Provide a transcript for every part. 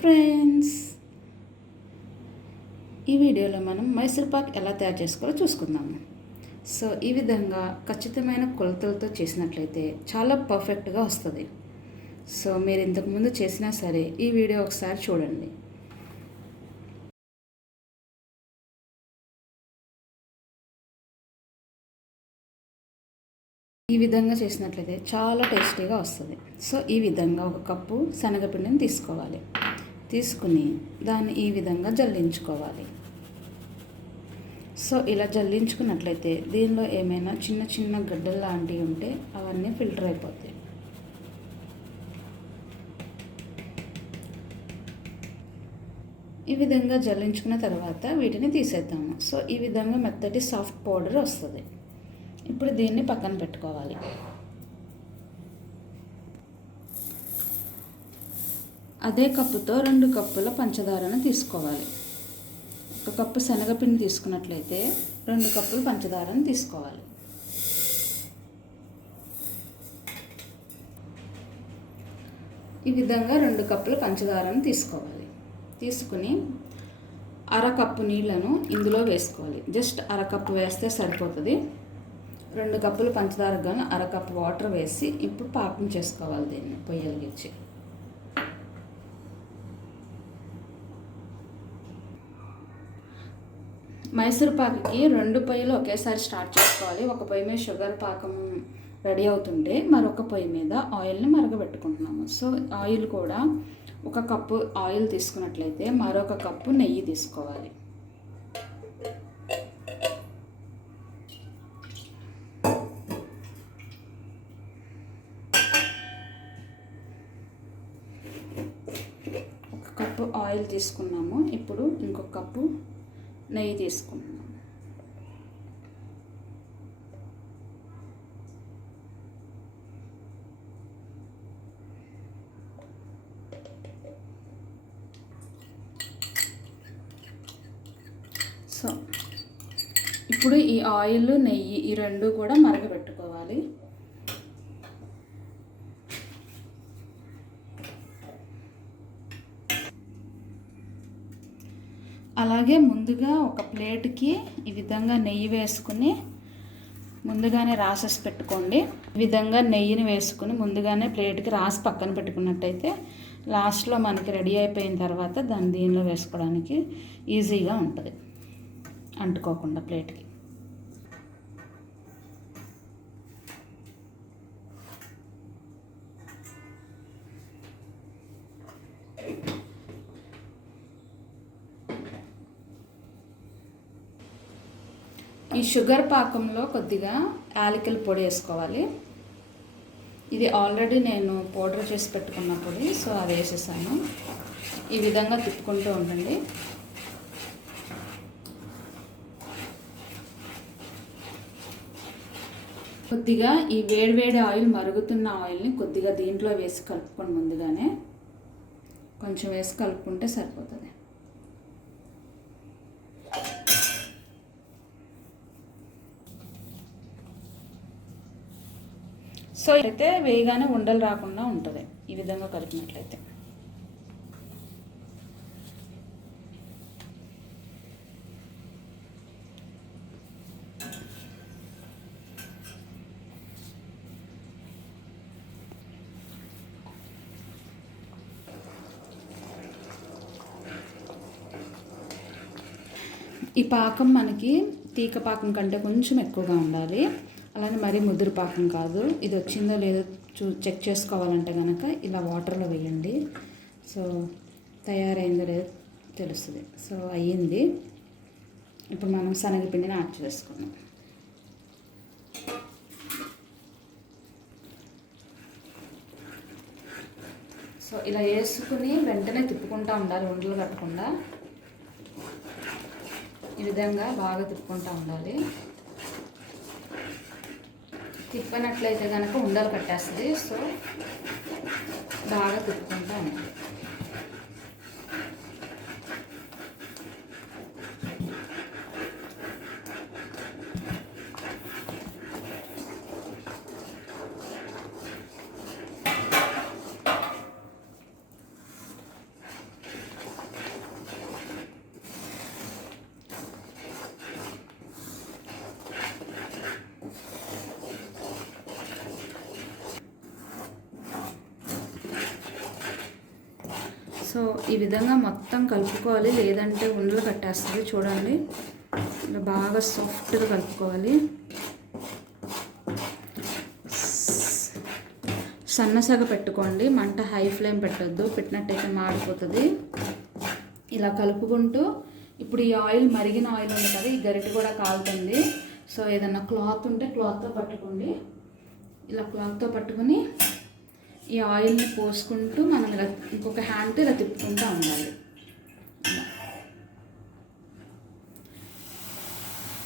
Friends, ఈ వీడియోలో మనం మైసూర్ పాక్ ఎలా తయారు చేసుకోవాలో చూసుకుందాము. సో ఈ విధంగా ఖచ్చితమైన కొలతలతో చేసినట్లయితే చాలా పర్ఫెక్ట్గా వస్తుంది. సో మీరు ఇంతకుముందు చేసినా సరే ఈ వీడియో ఒకసారి చూడండి. ఈ విధంగా చేసినట్లయితే చాలా టేస్టీగా వస్తుంది. సో ఈ విధంగా ఒక కప్పు శనగపిండిని తీసుకోవాలి. తీసుకుని దాన్ని ఈ విధంగా జల్లించుకోవాలి. సో ఇలా జల్లించుకున్నట్లయితే దీనిలో ఏమైనా చిన్న చిన్న గడ్డలు లాంటివి ఉంటే అవన్నీ ఫిల్టర్ అయిపోతాయి. ఈ విధంగా జల్లించుకున్న తర్వాత వీటిని తీసేద్దాము. సో ఈ విధంగా మెత్తటి సాఫ్ట్ పౌడర్ వస్తుంది. ఇప్పుడు దీన్ని పక్కన పెట్టుకోవాలి. అదే కప్పుతో 2 కప్పుల పంచదారను తీసుకోవాలి. 1 కప్పు శనగపిండి తీసుకున్నట్లయితే 2 కప్పులు పంచదారను తీసుకోవాలి. ఈ విధంగా 2 కప్పుల పంచదారను తీసుకోవాలి. తీసుకుని 1/2 కప్పు నీళ్లను ఇందులో వేసుకోవాలి. జస్ట్ 1/2 కప్పు వేస్తే సరిపోతుంది. 2 కప్పులు పంచదార గాను 1/2 కప్పు వాటర్ వేసి ఇప్పుడు పాకం చేసుకోవాలి. దీన్ని పొయ్యి వెలిగించి మైసూర్ పాక్కి 2 పొయ్యిలు ఒకేసారి స్టార్ట్ చేసుకోవాలి. ఒక పొయ్యి మీద షుగర్ పాకం రెడీ అవుతుంటే మరొక పొయ్యి మీద ఆయిల్ని మరగబెట్టుకుంటున్నాము. సో ఆయిల్ కూడా 1 కప్పు ఆయిల్ తీసుకున్నట్లయితే మరొక కప్పు నెయ్యి తీసుకోవాలి. కప్పు ఆయిల్ తీసుకున్నాము. ఇప్పుడు ఇంకొక కప్పు నెయ్యి తీసుకున్నాము. సో ఇప్పుడు ఈ ఆయిల్ నెయ్యి ఈ 2 కూడా మరగబెట్టుకోవాలి. అలాగే ముందుగా ఒక ప్లేట్కి ఈ విధంగా నెయ్యి వేసుకుని ముందుగానే రాసేసి పెట్టుకోండి. ఈ విధంగా నెయ్యిని వేసుకుని ముందుగానే ప్లేట్కి రాసి పక్కన పెట్టుకున్నట్టయితే లాస్ట్లో మనకి రెడీ అయిపోయిన తర్వాత దాన్ని దీనిలో వేసుకోవడానికి ఈజీగా ఉంటుంది, అంటుకోకుండా ప్లేట్కి. ఈ షుగర్ పాకంలో కొద్దిగా యాలకుల పొడి వేసుకోవాలి. ఇది ఆల్రెడీ నేను పౌడర్ చేసి పెట్టుకున్న పొడి, సో అది వేసేసాను. ఈ విధంగా తిప్పుకుంటూ ఉండండి. కొద్దిగా ఈ వేడివేడి ఆయిల్ మరుగుతున్న ఆయిల్ని కొద్దిగా దీంట్లో వేసి కలుపుకొని ముందుగానే కొంచెం వేసి కలుపుకుంటే సరిపోతుంది. సో అయితే వేయగానే ఉండలు రాకుండా ఉంటుంది ఈ విధంగా కలిపినట్లయితే. ఈ పాకం మనకి తీగ పాకం కంటే కొంచెం ఎక్కువగా ఉండాలి. అలానే మరీ ముదురు పాకం కాదు. ఇది వచ్చిందో లేదో చెక్ చేసుకోవాలంటే కనుక ఇలా వాటర్లో వేయండి. సో తయారైందో లేదో తెలుస్తుంది. సో అయ్యింది. ఇప్పుడు మనం శనగపిండిని యాడ్ చేసుకున్నాం. సో ఇలా వేసుకుని వెంటనే తిప్పుకుంటూ ఉండాలి, ఉండలు కట్టకుండా. ఈ విధంగా బాగా తిప్పుకుంటూ ఉండాలి. తిప్పనట్లయితే కనుక ఉండలు కట్టేస్తుంది. సో బాగా తిప్పుకుంటూ ఉండాలి. సో ఈ విధంగా మొత్తం కలుపుకోవాలి, లేదంటే ఉండలు కట్టేస్తుంది. చూడండి, ఇలా బాగా సాఫ్ట్గా కలుపుకోవాలి. సన్నసగ పెట్టుకోండి, మంట హై ఫ్లేమ్ పెట్టొద్దు, పెట్టినట్టయితే మాడిపోతుంది. ఇలా కలుపుకుంటూ ఇప్పుడు ఈ ఆయిల్, మరిగిన ఆయిల్ ఉంది కదా, ఈ గరిటె కూడా కాలుతుంది. సో ఏదన్నా క్లాత్ ఉంటే క్లాత్తో పట్టుకోండి. ఇలా క్లాత్తో పట్టుకొని ఈ ఆయిల్ని పోసుకుంటూ మనం ఇలా ఇంకొక హ్యాండ్తో ఇలా తిప్పుకుంటూ ఉండాలి.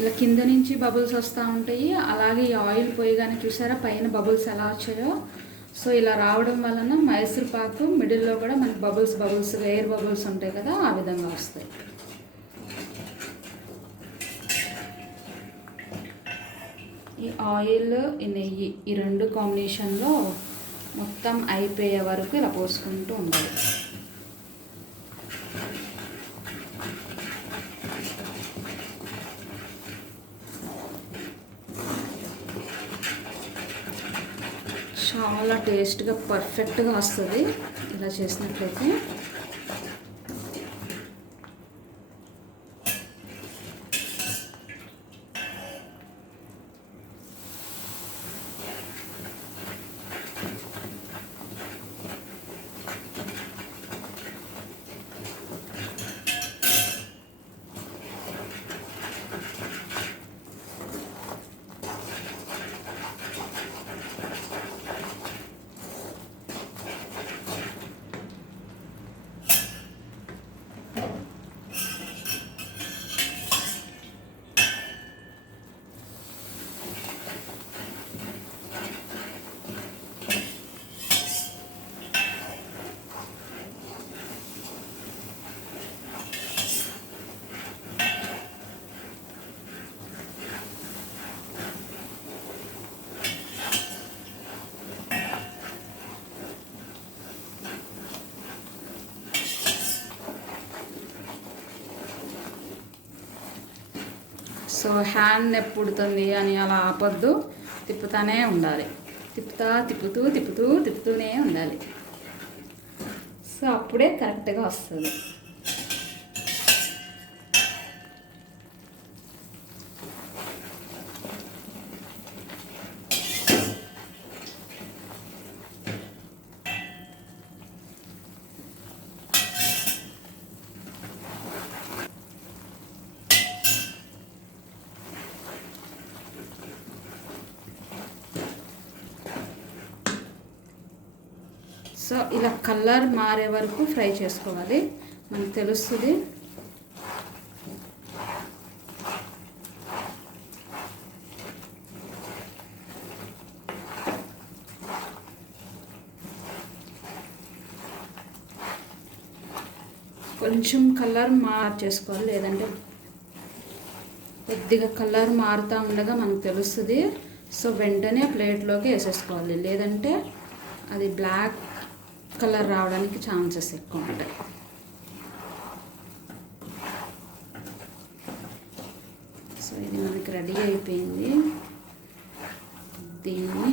ఇలా కింద నుంచి బబుల్స్ వస్తూ ఉంటాయి. అలాగే ఈ ఆయిల్ పోయగానే చూసారా పైన బబుల్స్ ఎలా వచ్చాయో. సో ఇలా రావడం వలన మైసూర్ పాకు మిడిల్లో కూడా మనకి బబుల్స్ ఎయిర్ బబుల్స్ ఉంటాయి కదా, ఆ విధంగా వస్తాయి. ఈ ఆయిల్, ఈ నెయ్యి, ఈ రెండు కాంబినేషన్లో మొత్తం అయిపోయే వరకు ఇలా పోసుకుంటూ ఉండాలి. చాలా టేస్ట్గా పర్ఫెక్ట్గా వస్తుంది ఇలా చేసినట్లయితే. సో హ్యాండ్ నొప్పి పుడుతుంది అని అలా ఆపొద్దు, తిప్పుతూనే ఉండాలి. తిప్పుతూనే ఉండాలి. సో అప్పుడే కరెక్ట్గా వస్తుంది. సో ఇలా కలర్ మారే వరకు ఫ్రై చేసుకోవాలి, మనకు తెలుస్తుంది. కొంచెం కలర్ మార్చేసుకోవాలి, లేదంటే కొద్దిగా కలర్ మారుతూ ఉండగా మనకు తెలుస్తుంది. సో వెంటనే ప్లేట్లోకి వేసేసుకోవాలి, లేదంటే అది బ్లాక్ కలర్ రావడానికి ఛాన్సెస్ ఎక్కువ ఉంటాయి. సో ఇది మనకి రెడీ అయిపోయింది. దీన్ని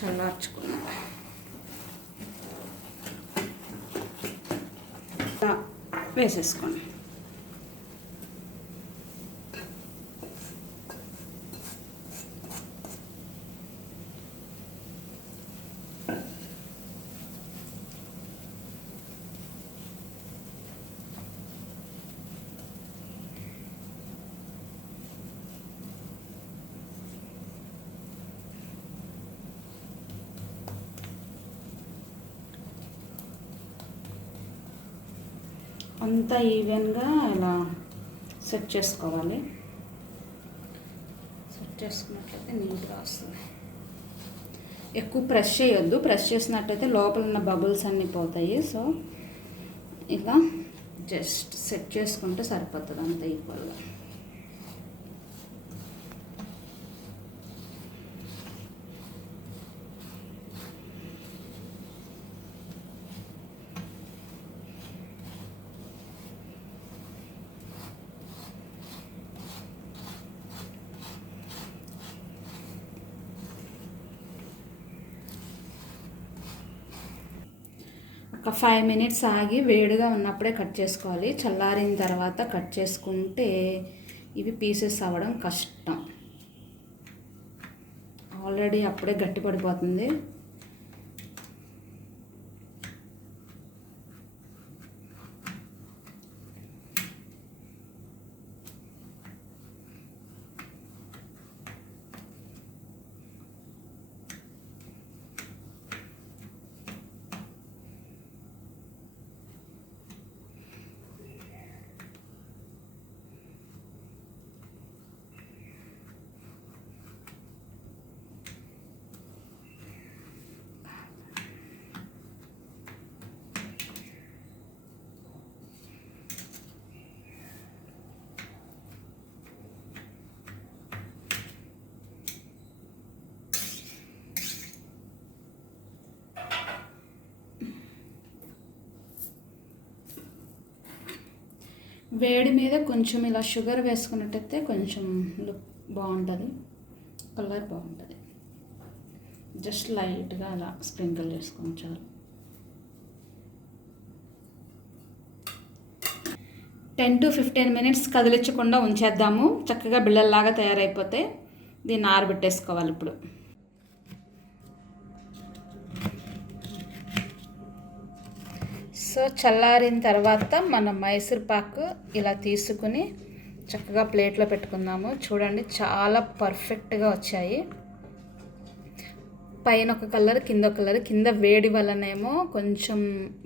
చల్లార్చుకున్నాం. వేసేసుకోండి. అంతా ఈవెన్గా ఇలా సెట్ చేసుకోవాలి. సెట్ చేసుకున్నట్లయితే నీట్గా వస్తుంది. ఎక్కువ ప్రెస్ చేయొద్దు, ప్రెస్ చేసినట్టయితే లోపల ఉన్న బబుల్స్ అన్నీ పోతాయి. సో ఇలా జస్ట్ సెట్ చేసుకుంటే సరిపోతుంది, అంత ఈక్వల్గా. ఒక 5 మినిట్స్ ఆగి వేడిగా ఉన్నప్పుడే కట్ చేసుకోవాలి. చల్లారిన తర్వాత కట్ చేసుకుంటే ఇవి పీసెస్ అవ్వడం కష్టం. ఆల్రెడీ అప్పుడే గట్టి పడిపోతుంది. వేడి మీద కొంచెం ఇలా షుగర్ వేసుకున్నట్టయితే కొంచెం లుక్ బాగుంటుంది, కలర్ బాగుంటుంది. జస్ట్ లైట్గా అలా స్ప్రింకిల్ చేసుకొని చాలు. 10 to 15 మినిట్స్ కదిలించకుండా ఉంచేద్దాము. చక్కగా బిళ్ళల్లాగా తయారైపోతే దీన్ని ఆరబెట్టేసుకోవాలి. ఇప్పుడు సో చల్లారిన తర్వాత మనం మైసూర్ పాక్ ఇలా తీసుకుని చక్కగా ప్లేట్లో పెట్టుకుందాము. చూడండి చాలా పర్ఫెక్ట్గా వచ్చాయి. పైన ఒక కలర్, కింద ఒక కలర్. కింద వేడి వల్లనేమో కొంచెం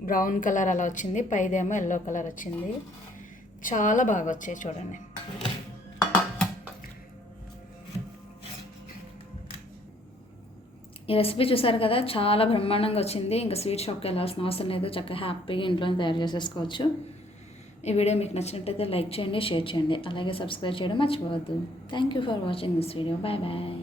బ్రౌన్ కలర్ అలా వచ్చింది, పైదేమో ఎల్లో కలర్ వచ్చింది. చాలా బాగా వచ్చాయి చూడండి. ఈ రెసిపీ చూసారు కదా, చాలా బ్రహ్మాండంగా వచ్చింది. ఇంకా స్వీట్ షాప్కి వెళ్ళాల్సిన అవసరం లేదు, చక్కగా హ్యాపీగా ఇంట్లోనే తయారు చేసేసుకోవచ్చు. ఈ వీడియో మీకు నచ్చినట్టయితే లైక్ చేయండి, షేర్ చేయండి, అలాగే సబ్స్క్రైబ్ చేయడం మర్చిపోవద్దు. Thank you for watching this video. Bye bye.